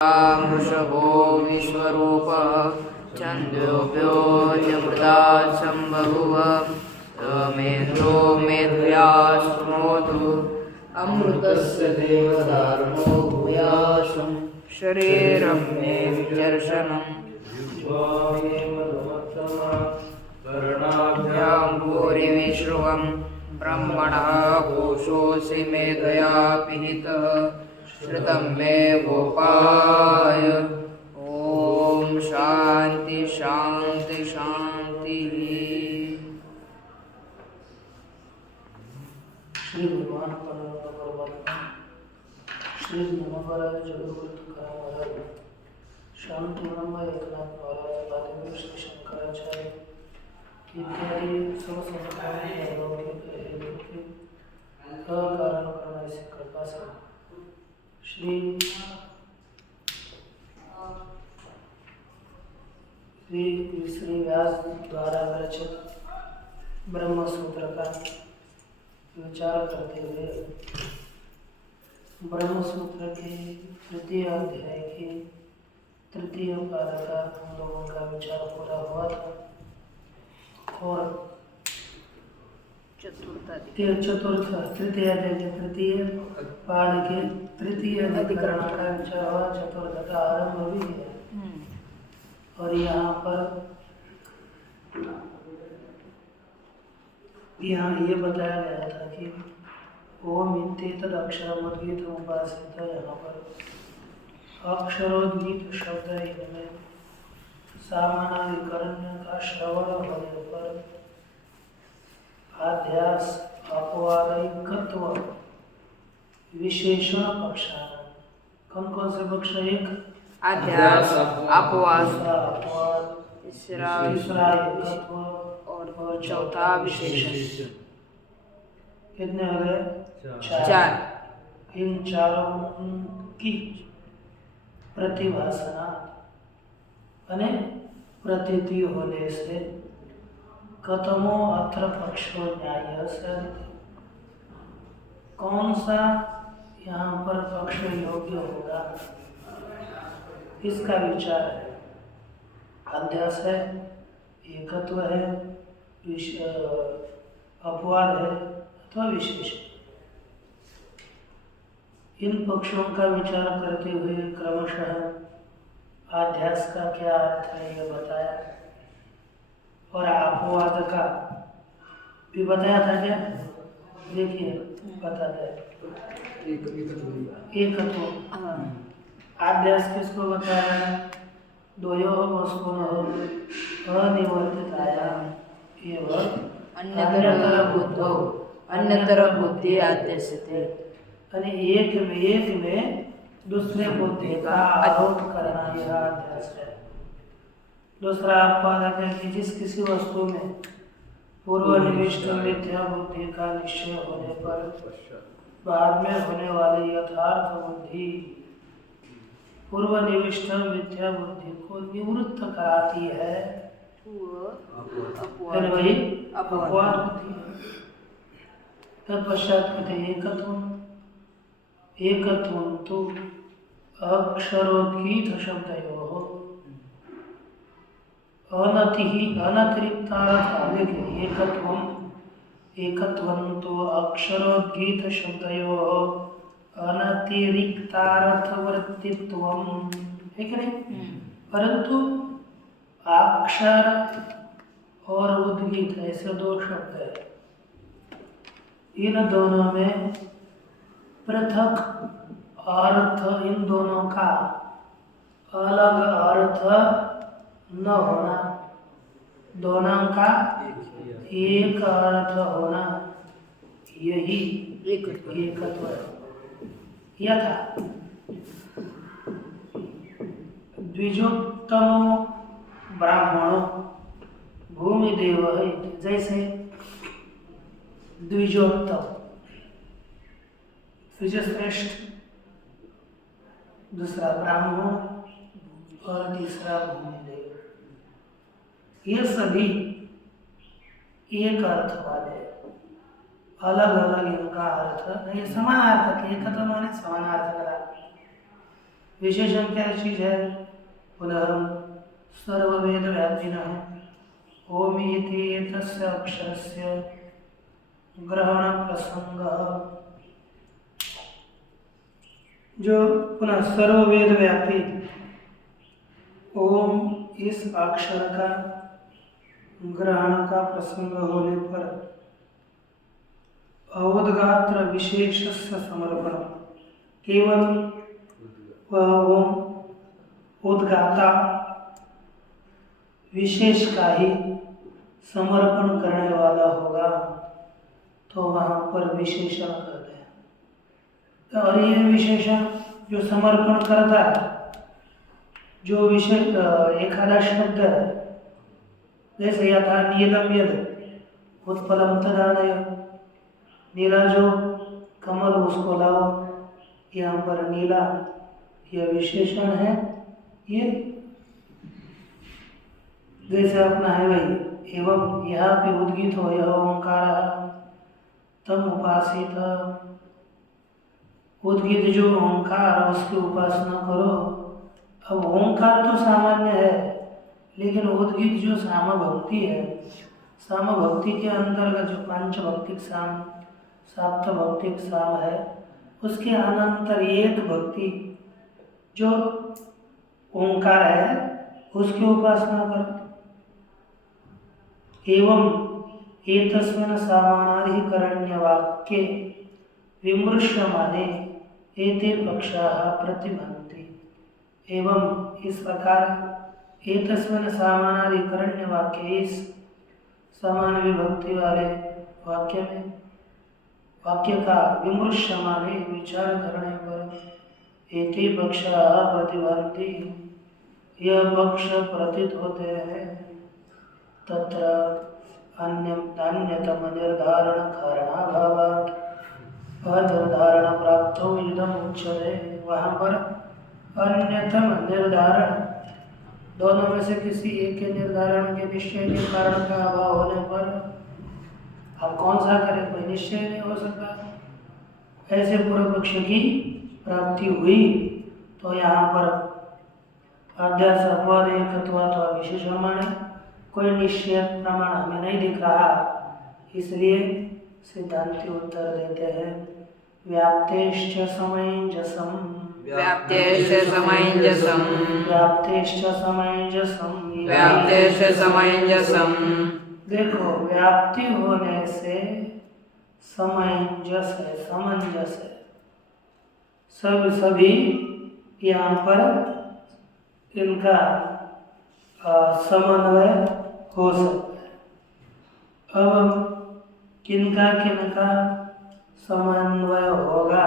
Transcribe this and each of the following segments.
वृषभो विश्वरूप छन्दोभ्यो जमृता सम्बभूव मेन्द्रो मेधया शृणोतु अमृतस्य देवदारुणो भूयाशं शरीरं मे विचर्षणम् कर्णाभ्यां भूरिविश्रुवं ब्रह्मणः कोशोऽसि मेधया पिहितः श्रुतं मे गोपाय। ओम शांति शांति शांति। श्री भगवान परमात्मा श्री नमोहराज जगद्गुरु तुकाराम महाराज शांति ब्रह्म एकनाथ महाराज वादिगुरु श्री शंकराचार्य इत्यादि सब संस्थाओं के अलौकिक अकारण करना इसी कृपा से श्री व्यास द्वारा विरचित ब्रह्म सूत्र का विचार करते हुए ब्रह्म सूत्र के तृतीय अध्याय के तृतीय पाद का हम लोगों का विचार पूरा हुआ था और तृतीय अध्याय के तृतीय पाद के तृतीय अधिकरण का विचार हुआ। चतुर्थ का आरंभ भी है और यहाँ ये बताया गया था कि ओम इत्येतद अक्षरमद्गीत उपासित। यहाँ पर अक्षरोद्गीत शब्द इनमें सामानाधिकरण का श्रवण होने पर आध्यास अपवादिकत्व विशेषण पक्षान कौन कौन से पक्ष? एक अध्यास अपवाद और चौथा विशेषण। कितने हो गए? चार। इन चारों की प्रतिभासना अने प्रतीति होने से कथमो अत्र पक्षो न्याय से कौन सा यहाँ पर पक्ष योग्य होगा इसका विचार है। अध्यास है, एकत्व है, अपवाद है अथवा विशेष। इन पक्षों का विचार करते हुए क्रमशः अध्यास का क्या अर्थ है यह बताया और अपवाद का भी बताया था। क्या देखिए बताते हैं। एकत्व आध्यास किसको बताया? द्वयो वस्तुनः अनिवर्तितायाम् एव अन्यतर बुद्धि आद्यस्यते। एक में दूसरे बुद्धि का आरोप करना यह अध्यास है। दूसरा अपवाद है कि जिस किसी वस्तु में पूर्व निविष्ट मिथ्या बुद्धि का निश्चय होने पर बाद में होने वाली यथार्थ बुद्धि पूर्व निविष्ट मिथ्या बुद्धि को निवृत्त कराती है, वही अपवाद बुद्धि है। तत्पश्चात कहते एकत्व तो अक्षरोद्गीत शब्दयोः अनतिरिक्तार्थ। एकत्वं तो अक्षरोद्गीत शब्दयोः अनतिरिक्तार्थवर्तित्वं है कि नहीं? परंतु अक्षर और उद्गीत ऐसे दो शब्द है, इन दोनों में पृथक अर्थ, इन दोनों का अलग अर्थ न होना, दोनों का एक अर्थ होना, यही एकत्व है। यथा द्विजोत्तमो ब्राह्मणो भूमिदेव है। जैसे द्विजोत्तम द्विजश्रेष्ठ, दूसरा ब्राह्मण और तीसरा भूमिदेव, ये सभी एक अर्थ वाले, अलग अलग इनका अर्थ नहीं, समान अर्थ। एकत्व माने समान अर्थ करा। विशेषण क्या चीज है? पुनः सर्ववेद व्यापिनः ओम इति एतस्य अक्षरस्य ग्रहण प्रसंग। जो पुनः सर्ववेद व्यापी ओम इस अक्षर का ग्रहण का प्रसंग होने पर अवोदगात्र विशेष समर्पण, केवल वह ओम उद्गाता विशेष का ही समर्पण करने वाला होगा, तो वहाँ पर विशेषण करते हैं। और ये विशेषण जो समर्पण करता है, जो विशेष एखादा शब्द है, जैसे यथा नीलम यद उत्पलम तदानय, नीला जो कमल उसको लाओ, यहाँ पर नीला यह विशेषण है। ये जैसे अपना है वही एवं यहाँ पे उद्गीत हो यह ओंकार तम उपासित, उद्गीत जो ओंकार उसकी उपासना करो। अब ओंकार तो सामान्य है, लेकिन उद्गीत जो साम भक्ति है, साम भक्ति के अंतर्गत जो पंच भक्तिक साम सप्त भक्तिक साम है, उसके अनंतर एक भक्ति जो ओंकार है उसकी उपासना करो। एवं एतस्मिन् सामानाधिकरण्य वाक्ये विमृश्यमाने एते पक्षाः प्रतिभन्ति। एवं इस प्रकार एतस्मिन् सामानाधिकरण्य वाक्य, इस समान विभक्ति वाले वाक्य में, वाक्य का विमृश्यमाने विचार करने पर एते पक्षाः प्रतिभन्ति, यह पक्ष प्रतीत होते हैं। तत्र अन्यतम निर्धारण कारणाभावात् अनिर्धारण प्राप्तो इदम उच्यते। वहाँ पर अन्यतम निर्धारण, दोनों में से किसी एक के निर्धारण के निश्चय के कारण का अभाव होने पर अब कौन सा करें, कोई निश्चय नहीं हो सकता। ऐसे पूर्व पक्ष की प्राप्ति हुई तो यहाँ पर अध्यास अपवाद एकत्व अथवा विशेषण माने कोई निश्चय प्रमाण हमें नहीं दिख रहा, इसलिए सिद्धांति उत्तर देते हैं व्याप्तेश्च समञ्जसम्, व्याप्तेश्च समञ्जसम्, व्याप्तेश्च समञ्जसम्, व्याप्तेश्च समञ्जसम्। देखो व्याप्ति होने से समंजस है, समंजस है, सभी यहाँ पर इनका समन्वय हो सकता है। अब किनका किनका समन्वय होगा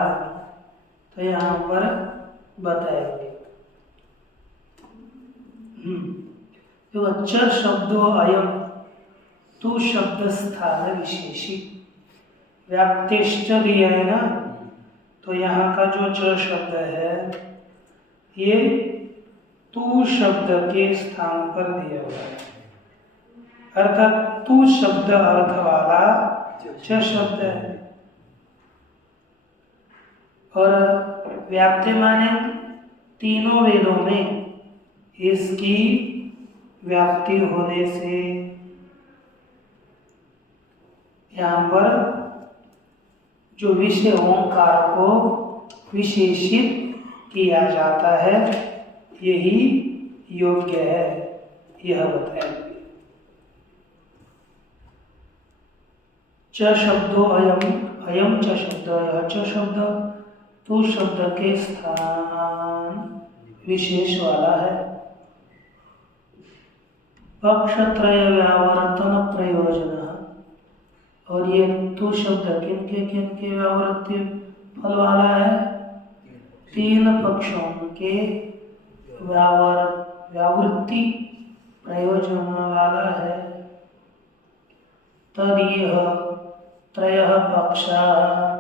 तो यहाँ पर बताएंगे। तो च शब्दो अयम तू शब्द स्थान विशेषी, व्याप्तिष्ठ दिया है ना, तो यहाँ का जो च शब्द है ये तू शब्द के स्थान पर दिया हुआ है, अर्थात तू शब्द अर्थ वाला च शब्द है। और व्याप्ति माने तीनों वेदों में इसकी व्याप्ति होने से यहाँ पर जो विषय ओंकार को विशेषित किया जाता है यही योग्य है, यह बताएंगे। च शब्दो अयम, अयम च शब्द, यह च शब्द तू शब्द के स्थान विशेष वाला है। पक्षत्रय व्यावर्तन प्रयोजन, और ये तू शब्द किनके व्यावृत्ति फल वाला है? तीन पक्षों के व्यावृत्ति प्रयोजन वाला है। तद यह त्रयः पक्षाः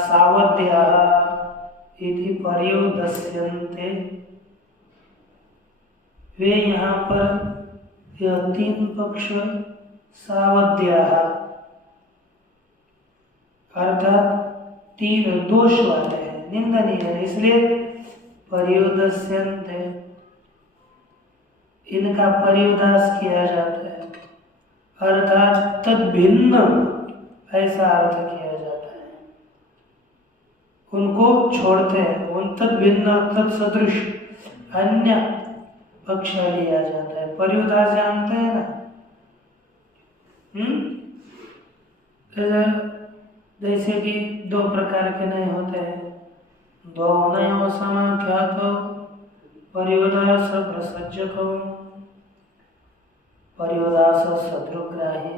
सावद्याः इति पर्युदस्यन्ते, वे यहाँ पर यह तीन पक्ष सावद्याः अर्थात दोष वाले हैं, निंदनीय है, इसलिए पर्युदस्यन्ते, इनका पर्युदास किया जाता है, अर्थात तद भिन्न ऐसा अर्थ किया जाता है, उनको छोड़ते हैं, उन तद भिन्न तद सदृश अन्य पक्ष लिया जाता है। पर्युदास जानते हैं ना? जैसे कि दो प्रकार के नय होते हैं, दो नयों समाख्यात पर्युदास प्रसज्जक, पर्युदास शत्रुग्राही,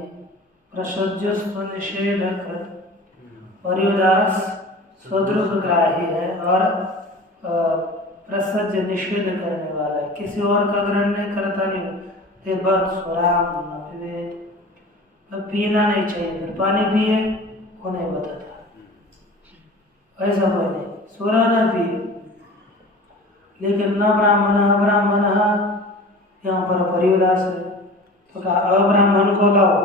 प्रसज्जस्व निषेधक। पर्युदास शत्रुग्राही है और प्रसज्ज निषेध करने वाला है, किसी और का ग्रहण नहीं करता, नहीं पीना नहीं चाहिए, फिर पानी पिए वो नहीं बताता, ऐसा कोई नहीं, सोरा न पिए, लेकिन न ब्राह्मण यहाँ पर पर्युदास है, तो कहा अब्राह्मण को लाओ,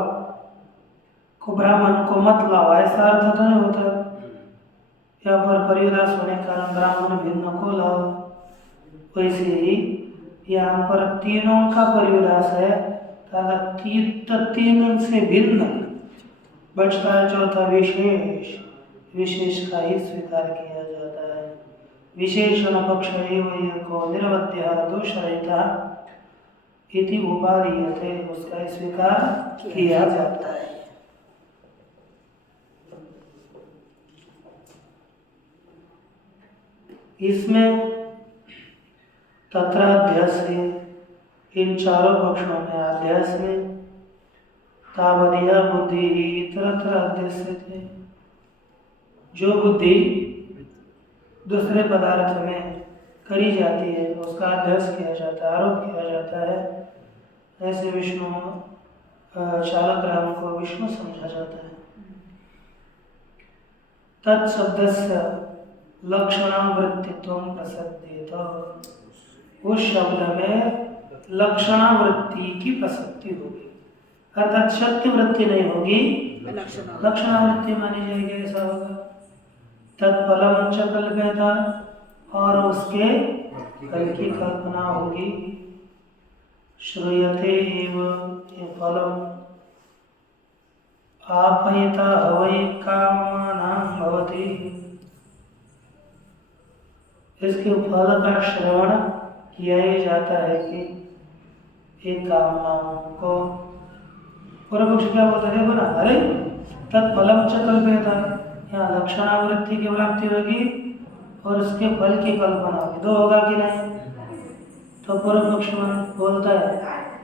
को ब्राह्मण को मत लाओ, ऐसा अर्थ तो नहीं होता। यहाँ पर पर्युदास होने के कारण ब्राह्मण भिन्न को लाओ, वैसे ही यहाँ पर तीनों का पर्युदास है, तीन से भिन्न बचता है चौथा विशेष, विशेष का ही स्वीकार किया जाता है। विशेषण पक्ष को निरवध्य दोषरहिता इति उपादीयते, उसका स्वीकार किया जाता है। इसमें तत्राध्यास है, इन चारों पक्षों में अध्यास में तावदिया बुद्धि इतरत्र अध्यस्य थे, जो बुद्धि दूसरे पदार्थ में करी जाती है उसका अध्यास किया जाता है, आरोप किया जाता है। ऐसे विष्णु चालक राम को विष्णु समझा जाता है। तत्शब्दस्य लक्षणावृत्तित्व प्रसिद्धित, उस शब्द में लक्षणावृत्ति की प्रसक्ति होगी, अर्थात शक्ति वृत्ति नहीं होगी, लक्षणावृत्ति मानी जाएगी, ऐसा होगा। तत्फलम च कल्प्यता, और उसके फल की कल्पना होगी। श्रूयते एव ये फलम आपयिता हवै कामानां भवति, इसके फल का श्रवण किया ही जाता है कि एक कामनाओं को, पूर्व पक्ष क्या बोलते देखो ना, अरे तत्फलम च कल्प्यता, यहाँ लक्षणावृत्ति की प्राप्ति होगी और उसके फल की कल्पना होगी, दो होगा कि नहीं? तो पूर्व पक्ष बोलता है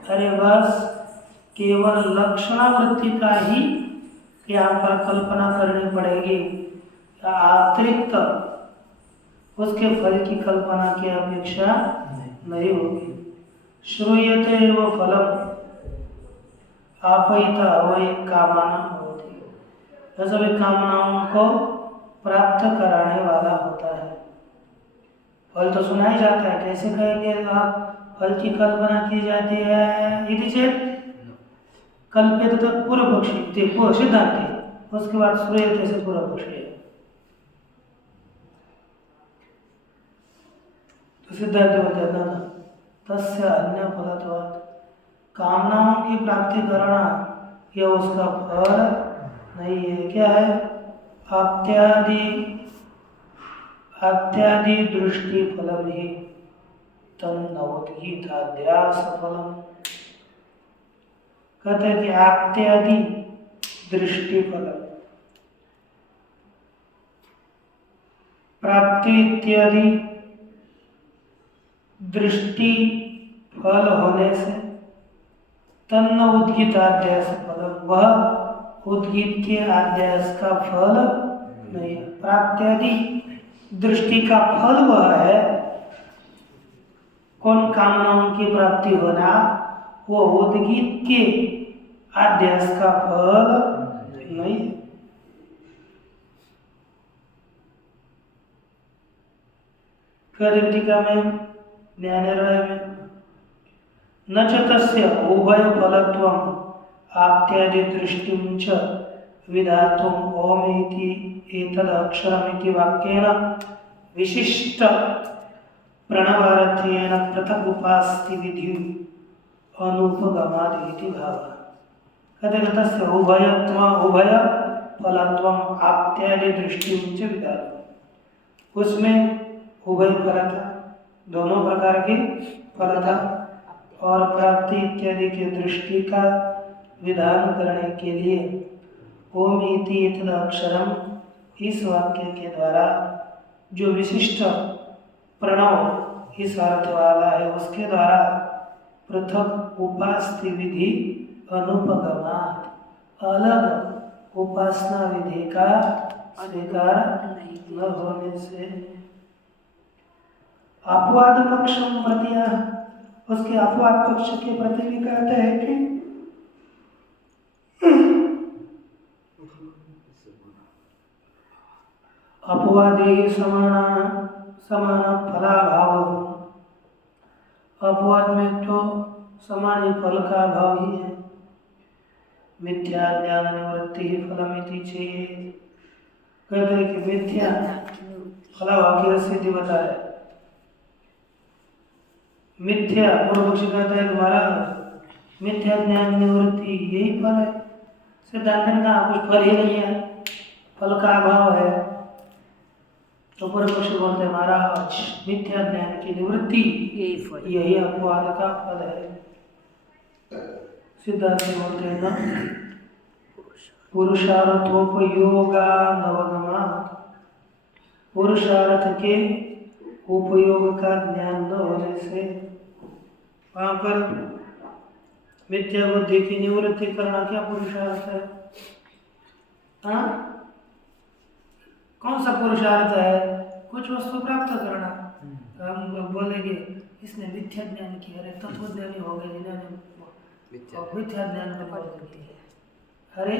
अरे बस केवल लक्षणावृत्ति का ही यहाँ पर कल्पना करनी पड़ेगी, अतिरिक्त उसके फल की कल्पना की अपेक्षा नहीं होगी। श्रूयते एव फलम आपयिता हवै कामानां भवति, सभी कामनाओं को प्राप्त कराने वाला होता है। फल तो सुनाई जाता है, कैसे कहेंगे आप फल की कल्पना की जाती है? यदि चेत कल्पित तो पूर्व पक्षी सिद्धांति, उसके बाद श्रूयते से पूर्व पक्षी, तो सिद्धांत बोलते हैं तस्य अन्य फलत्वात्, कामनाओं की प्राप्ति करना यह उसका फल नहीं है। क्या है? आत्यादि दृष्टि फलम ही तन्नवोद्गीताध्यास फलम, कहते हैं कि आत्यादि दृष्टि फलम, प्राप्ति इत्यादि दृष्टि फल होने से तन्न उद्गीताध्यास फलम, वह उद्गीत के अध्यास का फल नहीं है। प्राप्त्यादि दृष्टि का फल वह है, कौन कामनाओं की प्राप्ति होना, वो उद्गीत के अध्यास का फल नहीं है। टीका में न्याय निर्णय में न च तस्य उभय फलत्वम् आप्त्यादि दृष्टिं च विधातुम् ओम इति एतद् अक्षरमिति वाक्येन विशिष्ट प्रणवार्थेन पृथक् उपास्ति विधि अनुपगमात् इति भावः। कहते हैं तस्य उभयत्व उभय फलत्वम आप्त्यादि दृष्टि उच्च विधातु, उसमें उभय फलता, दोनों प्रकार की फलता और प्राप्ति इत्यादि की दृष्टि का विधान करने के लिए ओम इति एतद् अक्षरम इस वाक्य के द्वारा जो विशिष्ट प्रणव इस अर्थ वाला है उसके द्वारा पृथक उपास्ति विधि अनुपगमात् अलग उपासना विधि का स्वीकार न होने से अपवाद पक्षम प्रतिया, उसके अपवाद पक्ष के प्रति भी कहते हैं कि अपवादे समान फलाभाव, अपवाद में तो समान फल का भाव ही है। मिथ्या ज्ञान निवृत्ति ही फलमिति चेत, कहते हैं कि मिथ्या फलाभाव की सिद्धि बताए। मिथ्या पूर्व पक्षी कहता है तुम्हारा मिथ्या ज्ञान निवृत्ति यही फल है, सिद्धांत का कुछ फल ही नहीं है, फल का अभाव है। तो पूर्व पक्षी बोलते हैं महाराज मिथ्या ज्ञान की निवृत्ति यही अपवाद का फल है। सिद्धांत बोलते हैं ना पुरुषार्थोपयोगा नवगमात्, पुरुषार्थ के उपयोग का ज्ञान न होने से वहाँ पर मिथ्या बुद्धि की निवृत्ति करना क्या पुरुषार्थ है? हाँ, कौन सा पुरुषार्थ है? कुछ वस्तु प्राप्त करना। हम बोलेंगे इसने मिथ्या ज्ञान किया, अरे तत्वज्ञानी हो गए जिन्होंने मिथ्या ज्ञान को प्राप्त किया। अरे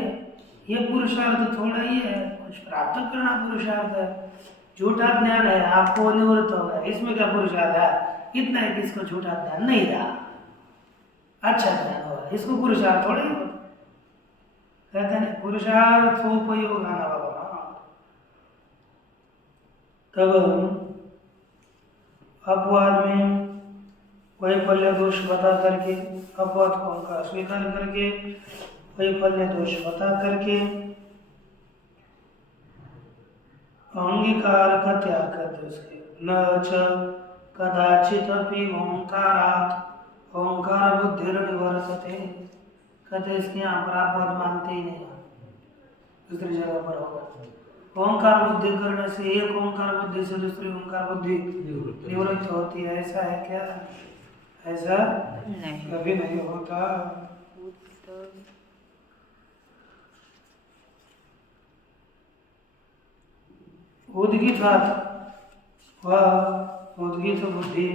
ये पुरुषार्थ थोड़ा ही है, कुछ प्राप्त करना पुरुषार्थ है। झूठा ज्ञान है आपको निवृत्त होगा, इसमें क्या पुरुषार्थ है? इतना है कि इसको झूठा ज्ञान नहीं रहा, अच्छा ज्ञान होगा, इसको पुरुषार्थ थोड़ा ही होगा। कहते हैं पुरुषार्थ उपयोग आना बाबा। तब अपवाद में वैफल्य दोष बता करके, अपवाद को उनका स्वीकार करके वैफल्य दोष बता करके अंगीकार का त्याग करते उसके न च कदाचित अपि ओंकारात् ओंकार बुद्धिर निवर्तते, कहते इसके यहाँ पर अपवाद मानते ही नहीं, दूसरी जगह पर होगा। ओंकार बुद्धि करने से एक ओंकार बुद्धि से दूसरी ओंकार बुद्धि निवृत्त होती है, ऐसा है क्या? ऐसा नहीं, कभी नहीं होता। उद्गीत वह उद्गीत बुद्धि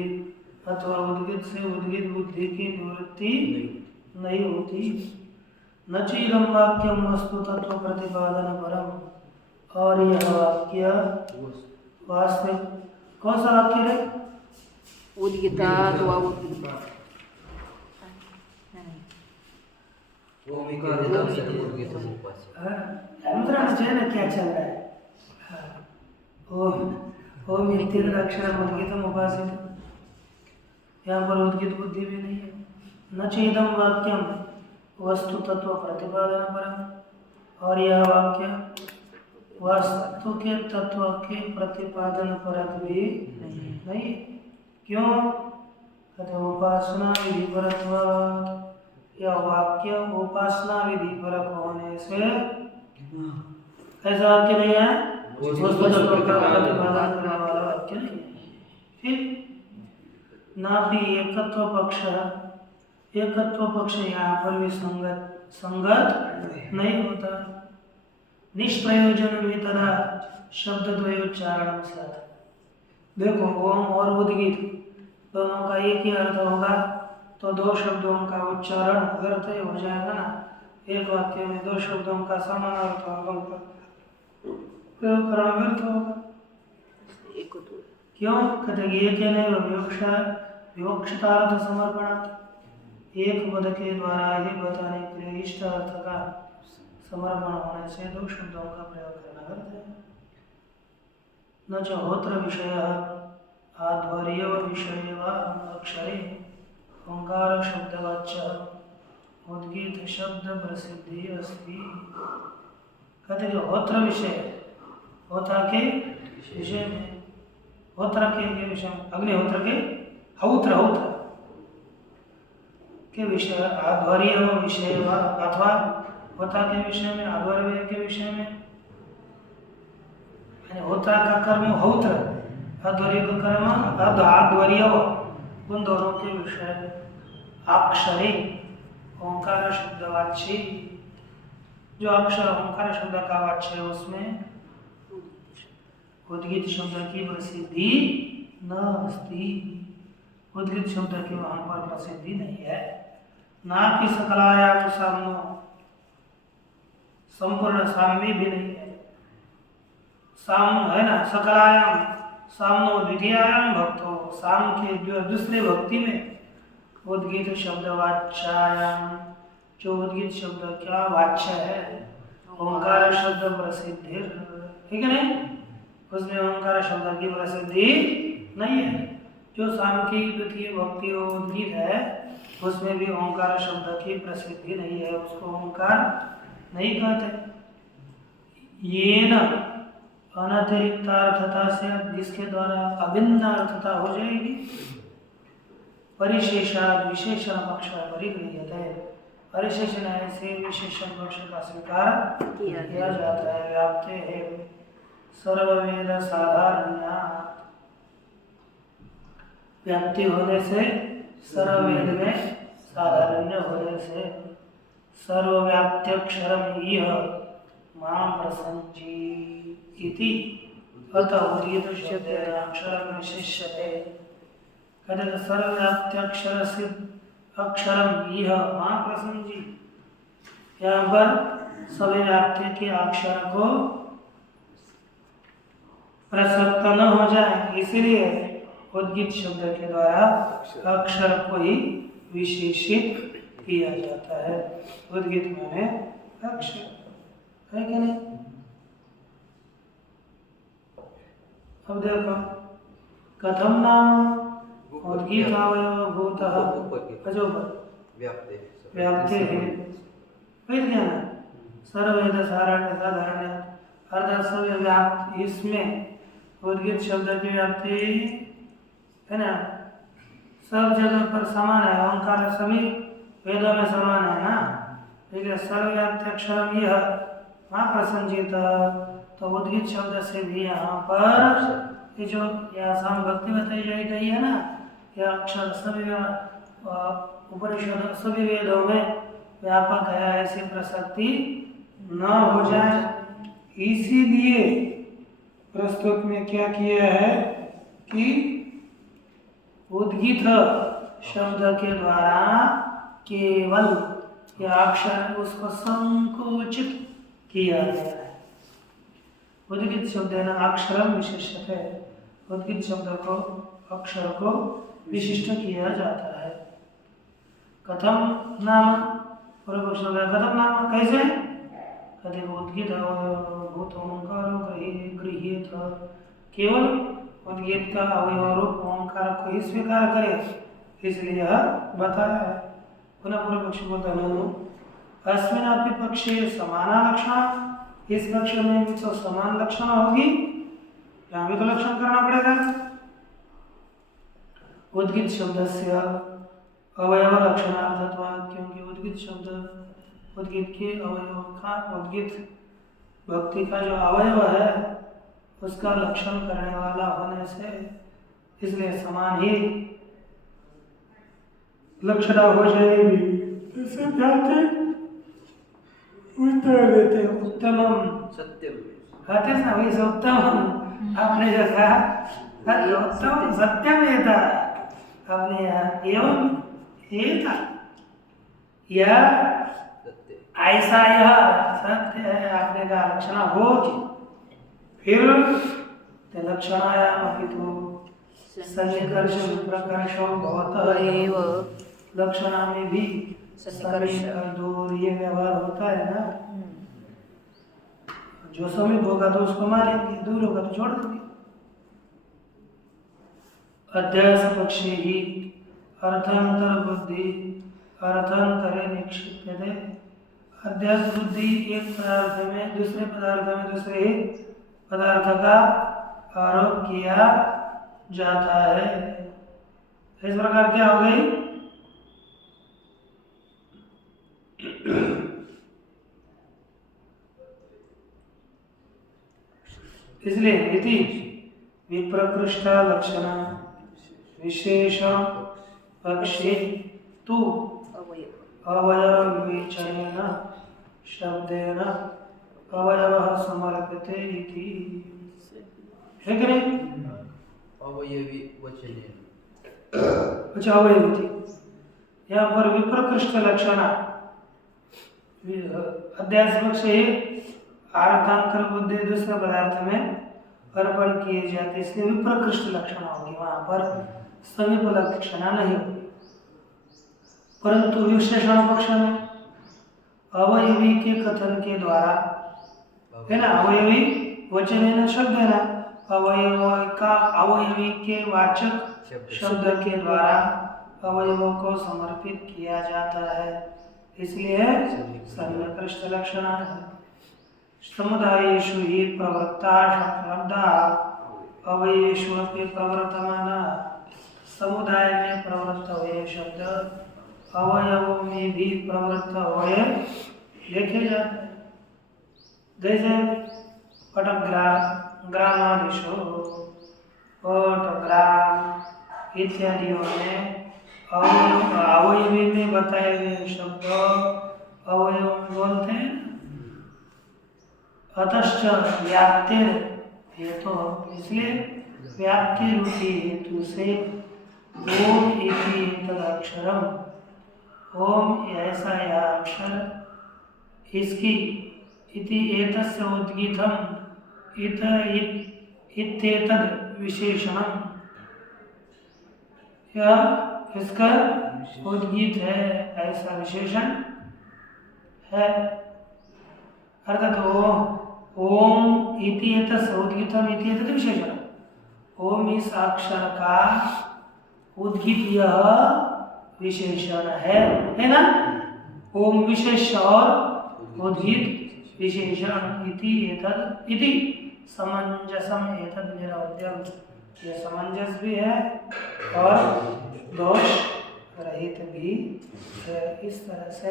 अथवा उद्गीत से उद्गीत बुद्धि की निवृत्ति नहीं होती। न चीरम वाक्यम वस्तु तत्व प्रतिपादन परम, और यह वाक्य वास्तविक कौन सा वाक्य है? उद्गीता क्या चल रहा है? ओम इत्येतद् अक्षरम् उद्गीतम् उपासित, यहाँ पर उद्गीत बुद्धि भी नहीं है। न चेदम वाक्यम वस्तु तत्व प्रतिपादन परम, और यह वाक्य वस्तु के तत्व के प्रतिपादन परक भी नहीं। क्यों? कहते उपासना विधि परत्वात्, यह वाक्य उपासना विधि परक होने से ऐसा वाक्य नहीं है, वस्तु तत्व का प्रतिपादन करने वाला वाक्य नहीं है। फिर ना भी एकत्व पक्ष यहाँ पर भी संगत नहीं होता। निष्प्रयोजन में तदा शब्द द्वयोच्चारण साथ, देखो ओम और उद्गीत दोनों का एक ही अर्थ होगा तो दो शब्दों का उच्चारण व्यर्थ हो जाएगा ना। एक वाक्य में दो शब्दों का समान अर्थ होगा, प्रयोग करना व्यर्थ होगा। क्यों? कहते एक नहीं विवक्षितार्थ समर्पणात्, एक पद के द्वारा ही बताने के लिए इष्ट अर्थ का समर्पण होने से दो शब्दों का प्रयोग करना करते हैं। न च होत्र विषय आध्वर्य विषय व अक्षरे ओंकार शब्दवाच्य उद्गीत शब्द प्रसिद्धि अस्ति। कहते हैं होत्र विषय, होता के विषय में, होत्र के विषय में, अग्निहोत्र के हौत्र हौत्र के विषय, आध्वर्य विषय व अथवा होता के विषय में, आध्वर्य के विषय में, होता का कर्म हौत्र, आध्वर्य का कर्म आध्वर्य, उन दोनों के विषय अक्षरे ओंकार शब्द वाच्य, जो अक्षर ओंकार शब्द का वाच्य है उसमें उद्गीत शब्द की प्रसिद्धि न अस्ति। उद्गीत शब्द की वहां पर प्रसिद्धि नहीं है। ना कि सकलायाम साम्नो, संपूर्ण साम्य भी नहीं है। साम है ना, सकलायाम साम्नो द्वितीयायाम भक्तो, साम के जो दूसरे भक्ति में उद्गीत शब्द वाच्यायाम, जो उद्गीत शब्द क्या वाच्य है, ओंकार शब्द प्रसिद्धि, ठीक है नहीं, उसमें ओंकार शब्द की प्रसिद्धि नहीं है। जो साम की द्वितीय भक्ति उद्गीत है उसमें भी ओंकार शब्द की प्रसिद्धि नहीं है, उसको ओंकार नहीं कहते। ये न अनतिरिक्तार्थता से, जिसके द्वारा अभिन्न अर्थता हो जाएगी, परिशेषा विशेषण पक्ष परिगृह्यते, परिशेषण ऐसे विशेषण पक्ष का स्वीकार किया जाता है। व्याप्ते है सर्ववेद साधारण्यात्, व्याप्ति होने से, सर्ववेद में साधारण्य होने से, सर्वव्याप्त्यक्षरम इह मां प्रसंजी इति अतः उद्गीत शब्देन अक्षरम विशिष्यते। कहते सर्वव्याप्त्यक्षर सिद्ध अक्षरम इह मां प्रसंजी, यहाँ पर सभी व्याप्ति के अक्षर को प्रसक्त न हो जाए, इसलिए उद्गीत शब्द के द्वारा अक्षर को ही विशेषित किया जाता है। उद्गीत माने अक्षर, है कि नहीं? अब देखो, कथम नाम उद्गीत अवयव भूतः व्याप्ते है, वही क्या ना, सर्ववेद सारण्य साधारण्य अर्थात सभी व्याप्त, इसमें उद्गीत शब्द की व्याप्ति है ना, सब जगह पर समान है। ओंकार सभी वेदों में समान है ना, इसलिए सर्वव्याप्ति अक्षरम यह वहाँ प्रसंजित, तो उद्गीत शब्द से भी यहाँ पर ये जो यहाँ साम भक्ति बताई जाई गई है ना, यह अक्षर सभी उपनिषद सभी वेदों में व्यापक है, ऐसी प्रसक्ति न हो जाए, इसीलिए प्रस्तुत में क्या किया है कि उद्गीत शब्द के द्वारा केवल यह अक्षर उसको संकोचित किया गया है। उद्गीत शब्द है ना, अक्षरम विशिष्ट है, उद्गीत शब्द को अक्षर को विशिष्ट किया जाता है। कथम नाम, पूर्व पक्ष हो गया, कथम नाम कैसे, कभी उद्गीत भूत ओंकार गृहीत, केवल उद्गीत का अवयव रूप ओंकार को ही स्वीकार करे, इसलिए यह बताया है। पुनः पूर्व पक्ष बोलता है, अस्मिन् पक्षे समाना लक्षण, इस पक्ष में भी तो समान लक्षण होगी, यहाँ भी तो लक्षण करना पड़ेगा। उद्गीत शब्द से अवयव लक्षणार्थत्व, क्योंकि उद्गीत शब्द उद्गीत के अवयव का, उद्गीत भक्ति का जो अवयव है उसका लक्षण करने वाला होने से, इसलिए समान ही लक्षण हो जाएगी। इसे कहते उत्तर देते उत्तमम सत्यम, कहते ना वही से उत्तम, आपने जो कहा उत्तम सत्यम ये था, आपने यहाँ एवं ये था, यह ऐसा यह सत्य है, आपने कहा लक्षण होगी, फिर लक्षणायाम अपितु सन्निकर्ष प्रकर्षो भवतः एव, लक्षणा में भी सन्निकर्ष दूर ये व्यवहार होता है ना, जो समीप होगा तो उसको मानेंगे, दूर होगा तो छोड़ देंगे। अध्यास पक्षे ही अर्थांतर बुद्धि अर्थांतरे निक्षिप्यते। अध्यास बुद्धि एक पदार्थ में दूसरे पदार्थ में दूसरे पदार्थ का आरोप किया जाता है। इस प्रकार क्या हो गई? इसलिए इति विप्रकृष्ट लक्षण विशेष पक्षे तु अवयव विवेचनेन शब्देन अवयवः समर्प्यते इति। है कि नहीं? अवयवी वचने। अच्छा, अवयवी यहाँ पर विप्रकृष्ट लक्षण अध्यास पक्षे अर्थांतर बुद्धि दूसरे पदार्थ में अर्पण किए जाते, इसलिए विप्रकृष्ट लक्षण होगी, वहां पर समीप लक्षण नहीं होगी। परंतु विशेषण पक्ष में अवयवी के कथन के द्वारा है ना, अवयवी वचन शब्द है ना, अवयव का अवयवी के वाचक शब्द के द्वारा अवयवों को समर्पित किया जाता है, इसलिए सन्निकृष्ट लक्षण है। समुदायेषु हि प्रवृत्ता शब्दा अवयवेषु अपि प्रवर्तमाना। समुदाय में प्रवृत्त हुए शब्द अवयवों में भी प्रवृत्त हुए देखे जाते हैं। जैसे पटग्राम, ग्रामादिषु, पटग्राम इत्यादियों में अवयवी में बताए हुए शब्द अवयव में बोलते हैं। अतश्च व्याप्तिर हेतु, इसलिए व्याप्ति रूपी हेतु से ओम इति तदक्षरम, ओम ऐसा यह अक्षर, इसकी इति एतस्य उद्गीतम इत्येतद् विशेषणम, यह इसका उद्गीत है, ऐसा विशेषण है। अर्थात ओम इति एतस्य उद्गीतम इति एतद् विशेषण, ओम इस अक्षर का उद्गीत यह विशेषण है ना। ओम विशेष और उद्गीत विशेषण इति एतद् इति समंजसम एतद् निरवध्यम, यह समंजस भी है और दोष रहित भी है। इस तरह से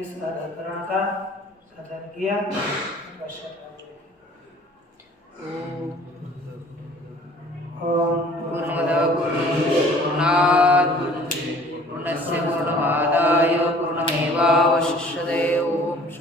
इस अधिकरण का कथन किया। पूर्णमदः पूर्णमिदं पूर्णात् पूर्णस्य पूर्णमादाय पूर्णमेवावशिष्यते।